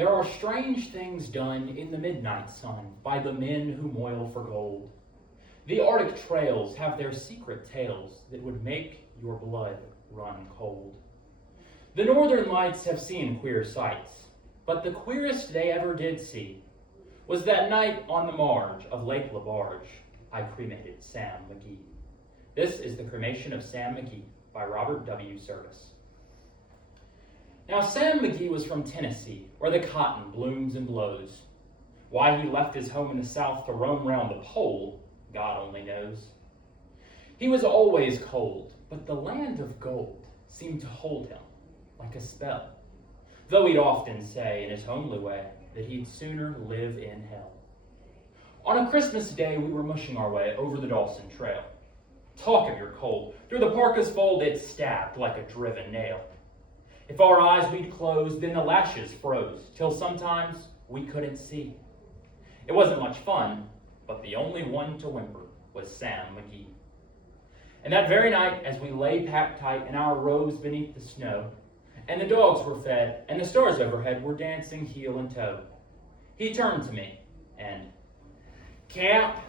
There are strange things done in the midnight sun by the men who moil for gold. The Arctic trails have their secret tales that would make your blood run cold. The northern lights have seen queer sights, but the queerest they ever did see was that night on the marge of Lake LaBarge, I cremated Sam McGee. This is The Cremation of Sam McGee by Robert W. Service. Now, Sam McGee was from Tennessee, where the cotton blooms and blows. Why he left his home in the South to roam round the pole, God only knows. He was always cold, but the land of gold seemed to hold him like a spell, though he'd often say in his homely way that he'd sooner live in hell. On a Christmas day, we were mushing our way over the Dawson Trail. Talk of your cold. Through the parka's fold, it stabbed like a driven nail. If our eyes we'd closed, then the lashes froze, till sometimes we couldn't see. It wasn't much fun, but the only one to whimper was Sam McGee. And that very night, as we lay packed tight in our robes beneath the snow, and the dogs were fed, and the stars overhead were dancing heel and toe, he turned to me, and, "Cap,"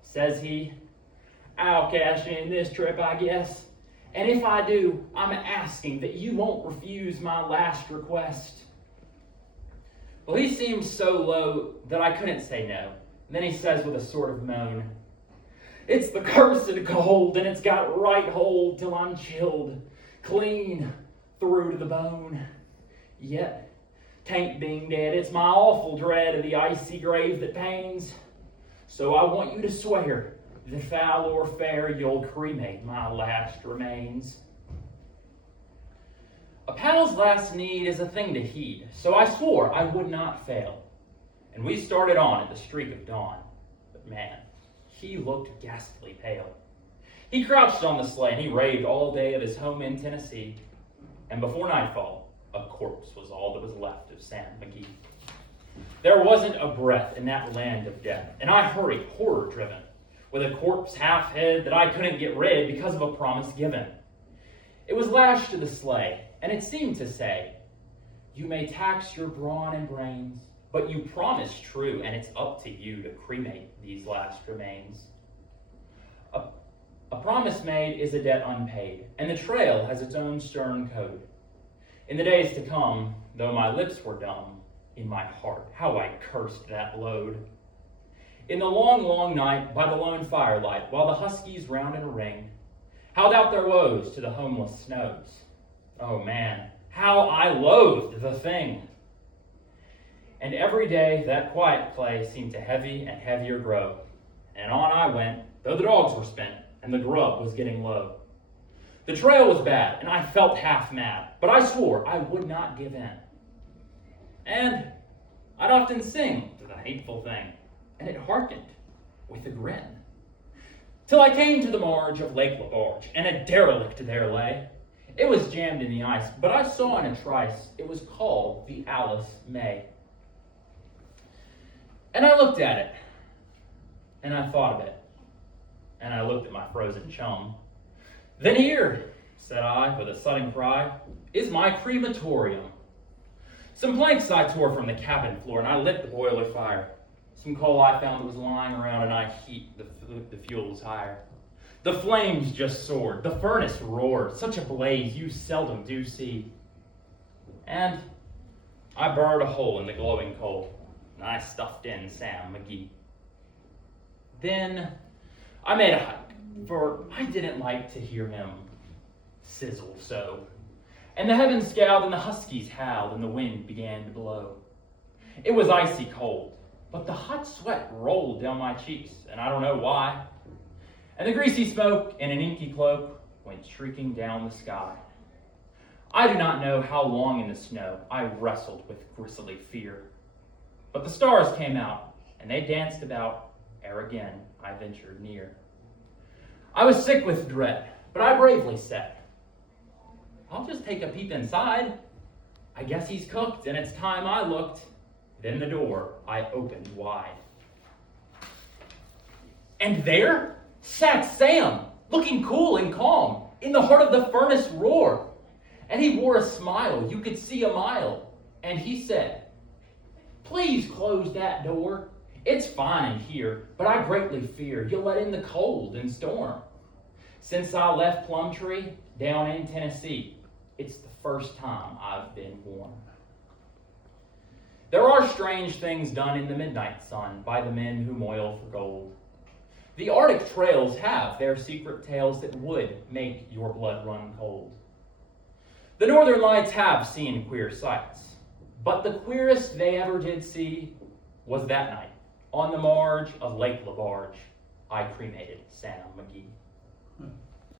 says he, "I'll cash in this trip, I guess. And if I do, I'm asking that you won't refuse my last request." Well, he seemed so low that I couldn't say no. And then he says with a sort of moan, "It's the cursed cold, and it's got right hold till I'm chilled, clean through to the bone. Yet, 'tain't being dead, it's my awful dread of the icy grave that pains. So I want you to swear that foul or fair, you'll cremate my last remains." A pal's last need is a thing to heed, so I swore I would not fail. And we started on at the streak of dawn. But man, he looked ghastly pale. He crouched on the sleigh and he raved all day of his home in Tennessee. And before nightfall, a corpse was all that was left of Sam McGee. There wasn't a breath in that land of death, and I hurried, horror-driven, with a corpse half hid that I couldn't get rid because of a promise given. It was lashed to the sleigh, and it seemed to say, "You may tax your brawn and brains, but you promised true, and it's up to you to cremate these last remains." A promise made is a debt unpaid, and the trail has its own stern code. In the days to come, though my lips were dumb, in my heart, how I cursed that load. In the long, long night, by the lone firelight, while the huskies round in a ring howled out their woes to the homeless snows. Oh man, how I loathed the thing. And every day that quiet play seemed to heavy and heavier grow. And on I went, though the dogs were spent and the grub was getting low. The trail was bad, and I felt half mad, but I swore I would not give in. And I'd often sing to the hateful thing, and it hearkened with a grin. Till I came to the marge of Lake LaBarge, and a derelict there lay. It was jammed in the ice, but I saw in a trice it was called the Alice May. And I looked at it, and I thought of it, and I looked at my frozen chum. "Then here," said I, with a sudden cry, "is my crematorium." Some planks I tore from the cabin floor, and I lit the boiler fire. Some coal I found that was lying around, and I heaped the fuels higher. The flames just soared, the furnace roared, such a blaze you seldom do see. And I burrowed a hole in the glowing coal, and I stuffed in Sam McGee. Then I made a hike, for I didn't like to hear him sizzle so. And the heavens scowled, and the huskies howled, and the wind began to blow. It was icy cold, but the hot sweat rolled down my cheeks, and I don't know why. And the greasy smoke in an inky cloak went shrieking down the sky. I do not know how long in the snow I wrestled with gristly fear. But the stars came out, and they danced about ere again I ventured near. I was sick with dread, but I bravely said, "I'll just take a peep inside. I guess he's cooked, and it's time I looked." Then the door I opened wide. And there sat Sam, looking cool and calm, in the heart of the furnace roar. And he wore a smile you could see a mile. And he said, Please close that door. It's fine in here, but I greatly fear you'll let in the cold and storm. Since I left Plumtree down in Tennessee, it's the first time I've been warm. There are strange things done in the midnight sun by the men who moil for gold. The Arctic trails have their secret tales that would make your blood run cold. The Northern Lights have seen queer sights, but the queerest they ever did see was that night on the marge of Lake LaBarge. I cremated Sam McGee.